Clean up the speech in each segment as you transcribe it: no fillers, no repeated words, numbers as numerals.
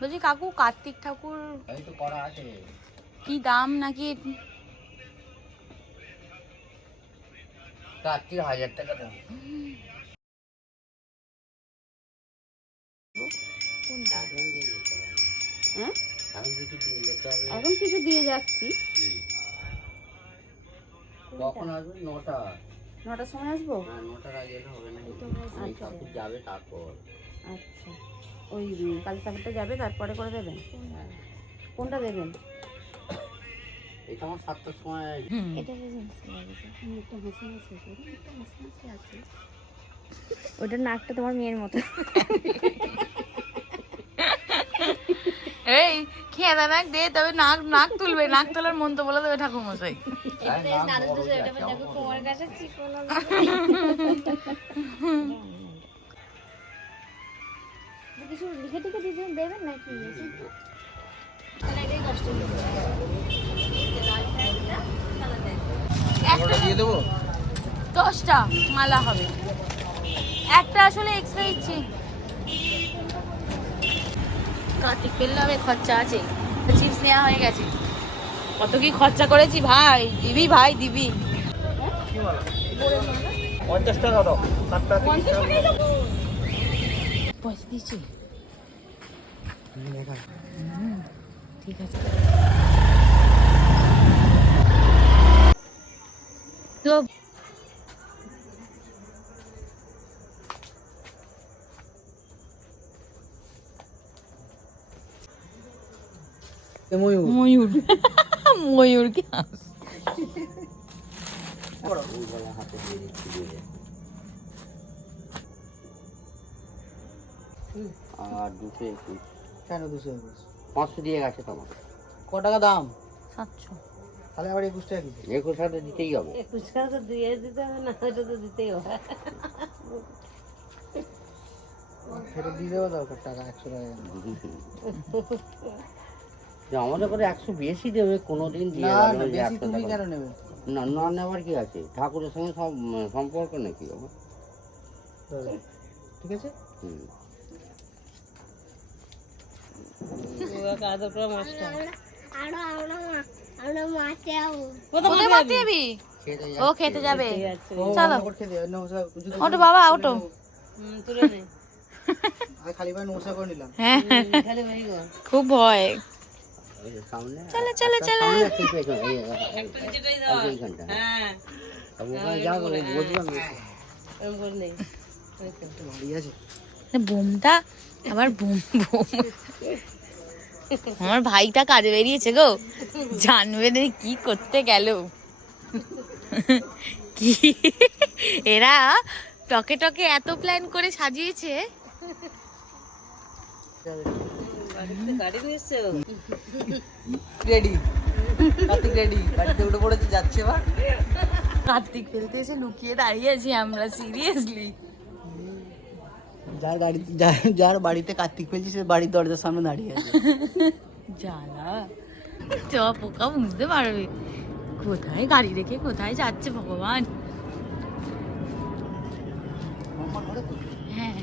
বলছি কাকু কার্তিক ঠাকুর এই তো করা আছে। কি দাম নাকি? কার্তিক 1000 টাকা দাম। এখন কিছু দিয়ে যাচ্ছি। কখন আসবে? 9টা। 9টার সময় আসবো? হ্যাঁ 9টার আগে হবে না। এই ঠাকুর যাবে তারপর। আচ্ছা, ওই কালী ঠাকুরটা যাবে তারপরে করে দেবেন? কোনটা দেবেন? এটা আমার 7টার সময়। ওটার নাকটা তোমার মেয়ের মতো। এই খেয়ে নাক দে, তবে নাক নাক তুলবে, নাক তোলার মন্ত্র বলে দেবে ঠাকুর মশাই। কিছু লিখে টিখে দেবেন নাকি? দিয়ে দেবো 10টা মালা হবে, একটা আসলে এক্সট্রা ইচ্ছে। কার্তিক পেলে হবে, খরচা আছে। চিপস নেওয়া হয়ে গেছে। কত কি খরচা করেছি ভাই, দিবি ভাই দিবি। 50 টাকা দাও। 7টা পয়সা দিচ্ছি, ঠিক আছে। তো ময়ূর ময়ূর ময়ূর কি হাতে দিয়ে দিচ্ছি। আর 221। কেন 221? 500 দিয়ে গেছে তোমার। ক টাকা দাম? 700। তাহলে আবার 21 টাকা দিতে? 21 টাকা দিতেই হবে। 21 টাকা তো দিয়ে দিতে হবে না, ওটা তো দিতেই হবে। সেটা দিয়ে দেওয়া দরকার, টাকা 100 টাকা। আমাদের করে 100 বেশি দেবে কোনোদিন দিয়ে গেল। না বেশি তুমি কেন নেবে? না না নেওয়ার কি আছে, ঠাকুরের সঙ্গে সব সম্পর্ক নাকি আমার। ঠিক আছে। ও খেতে যাবে, চলো ওটো বাবা ওটো। হ্যাঁ খুব ভয়। চলো চলো চলো। বোমটা আবার বোম বোম। আমার ভাইটা কাজে বেরিয়েছে গো, জানবে না কি করতে গেল। কি এরা টকে টকে এত প্ল্যান করে সাজিয়েছে। গাড়ি নিয়েছো? রেডি, কার্তিক রেডি, গাড়িতে উঠে পড়েছে, যাচ্ছে এবার। কার্তিক ফেলতে এসে লুকিয়ে দাঁড়িয়ে আছি আমরা, সিরিয়াসলি। যার বাড়িতে কার্তিক ফেলছি সে বাড়ির দরজার সামনে দাঁড়িয়ে আছে। জ্বালা, চ পোকা বুঝতে পারবে কোথায় গাড়ি রেখে কোথায় যাচ্ছে ভগবান। হ্যাঁ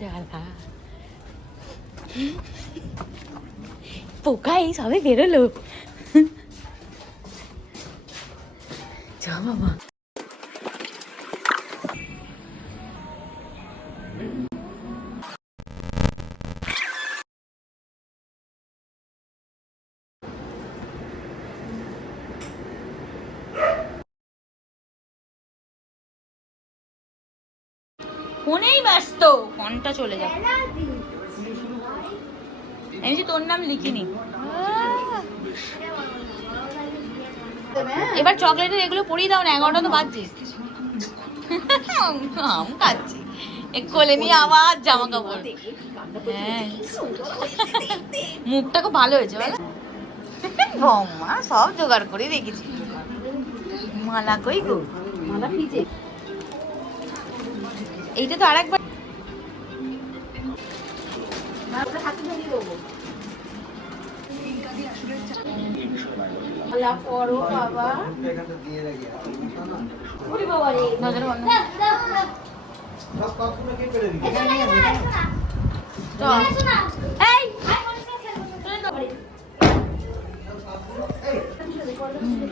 জ্বালা, পোকা এই সবে বেরোলো। যা বাবা। ফোনেই ব্যস্ত, ফোনটা চলে যাবে। আমি তোর নাম লিখিনি। এবার চকলেটের এগুলো পরিয়ে দাও না, 11টা তো বাজছে। আম খাচ্ছি, কোলে নিয়ে আবার জামা কাপড়। হ্যাঁ মুখটা খুব ভালো হয়েছে বলো। বম্মা সব জোগাড় করে রেখেছি। মালা কই গো? মালা ফ্রিজে। এইটা তো আরেকবার করো বাবা। ওরে বাবা রে, নজর বন্ধ।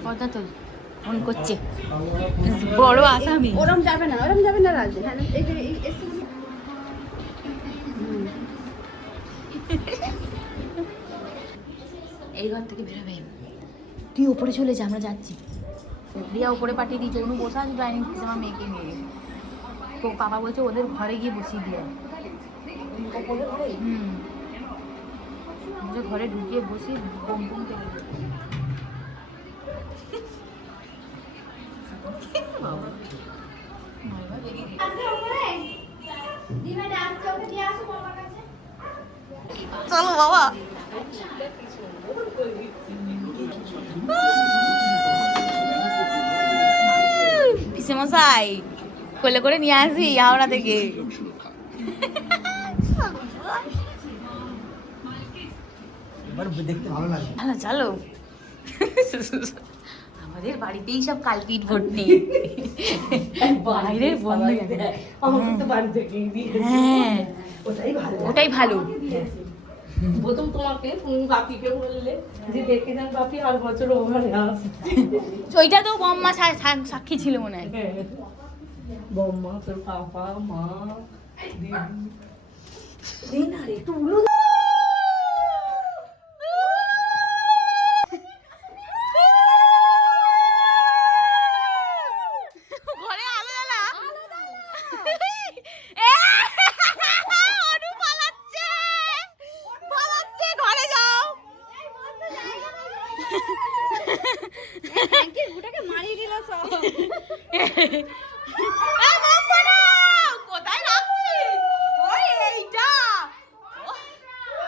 কথা তো ফোন করছে বড় আসামি। ওরম যাবে না রাজ। এই ঘর থেকে বেরোবে, তুই ওপরে চলে যা, আমরা যাচ্ছি। রিয়া উপরে পাঠিয়ে দিয়েছে, অনু বসে আছে ডাইনিং টেবিলে আমার মেয়েকে নিয়ে। তো পাপা বলছে ওদের ঘরে গিয়ে বসিয়ে দিয়ে ঘরে ঢুকিয়ে বসিয়ে বোম বোম করে চলো বাবা। পিসে মশাই কোলে করে নিয়ে আসি হাওড়া থেকে। ভালো চলো। আমাদের বাড়িতেই সব কালপিট ভর্তি, বাইরের বন্ধু। হ্যাঁ ওটাই ভালো। প্রথম তোমাকে বাপিকে বললে যে দেখে যান বাপি আর বছর ওখানে আসে। ওইটা তো বম্মা সাক্ষী ছিল মনে হয়। বম্মা, তোর পাপা, মা, দিদি। ঘরে আলো জ্বালা। অনু পালাচ্ছে, ঘরে যাও। মারিয়ে দিল সব। কোথায় রাখছিস? ওই এইটা।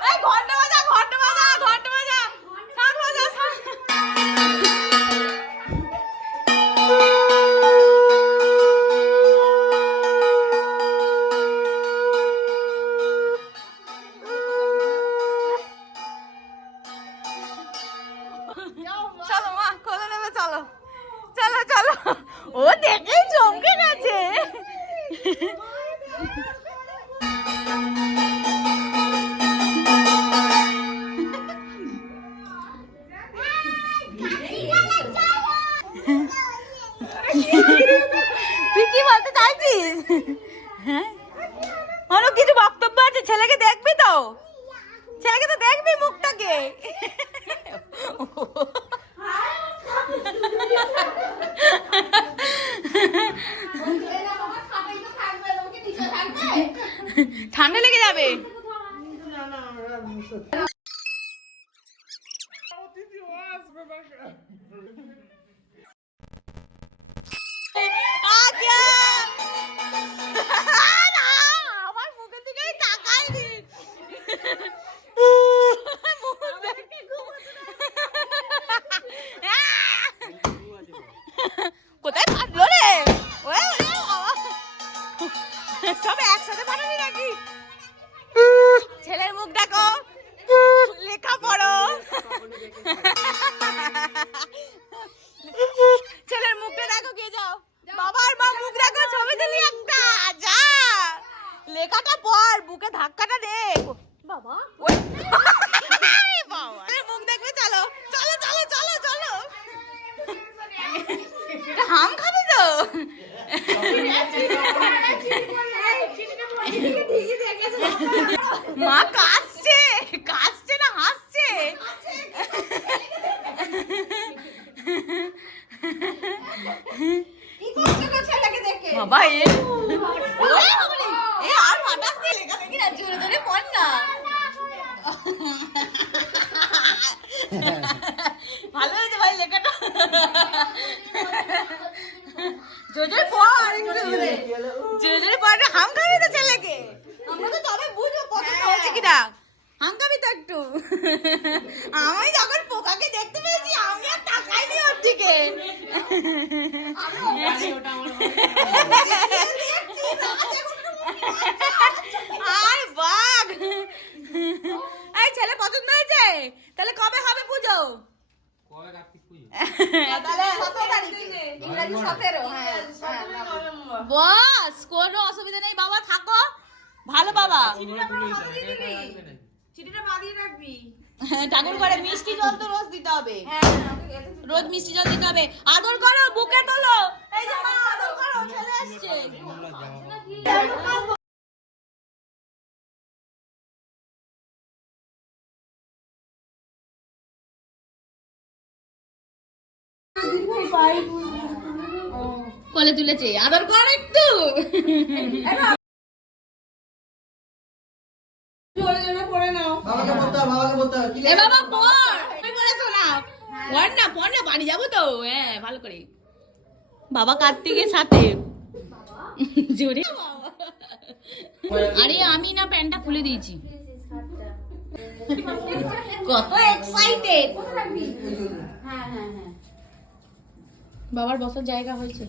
এই ঘন্টা বাজা, ঘন্টা বাজা, ঘন্টা বাজা। শাক বাজা, শাক। চলো মা, কোলে নেবে, চলো চলো চলো। ও দেখেই চমকে গেছে। তুই কি বলতে চাইছিস? হ্যাঁ অনেক কিছু বক্তব্য আছে। ছেলেকে দেখবি তো, ছেলেকে তো দেখবি মুখটাকে। ঠান্ডা লেগে যাবে। আমার মুখের দিকে তাকায়নি। কোথায় ফাটলো রে? সব একসাথে ফাটালি নাকি? ছেলের মুখ দেখো, লেখা পড়ো। ছেলের মুখটা দেখো, কে যাও বাবার মা মুখ দেখো, ছবি তুলি একটা। যা লেখাটা পড়, বুকে ধাক্কাটা দে বাবা। বাবা মুখ দেখবে। চলো চলো চলো চলো চলো। হাম খাবে তো। মা কাঁদছে, কাঁদছে না হাসছে? বাবা এ আর ফাটাস নি, লেখা দেখি না, জোরে জোরে পড় না। ভালো হয়েছে ভাই লেখাটা। জোরে জোরে পড়, জোরে জোরে পড়। হাম খাবি তো ছেলেকে? আমরা তো তবে বুঝবো পছন্দ হচ্ছে কিনা। হাম খাবি তো একটু। আমি যখন পোকাকে দেখতে পেয়েছি আমি আর তাকাইনি ওর দিকে। আর বাঘ। এই ছেলে পছন্দ হয়েছে? তাহলে কবে হবে পুজো? বস কোনো অসুবিধা নেই বাবা, থাকো ভালো বাবা। ঠাকুর ঘরে মিষ্টি জল তো রোজ দিতে হবে, রোজ মিষ্টি জল দিতে হবে। আদর করো, বুকে তোলো, এই যে মা আদর করো, ছেলে আসছে। কোলে তুলেছে, আদর কর একটু। এ বাবা পড়, তুমি পড়ে শোনাও। পড় না, পড় না, বাড়ি যাবো তো। হ্যাঁ ভালো করে। বাবা কার্তিকের সাথে জোরে। আরে আমি না প্যান্টটা খুলে দিয়েছি। কত এক্সাইটেড। বাবার বসার জায়গা হয়েছে।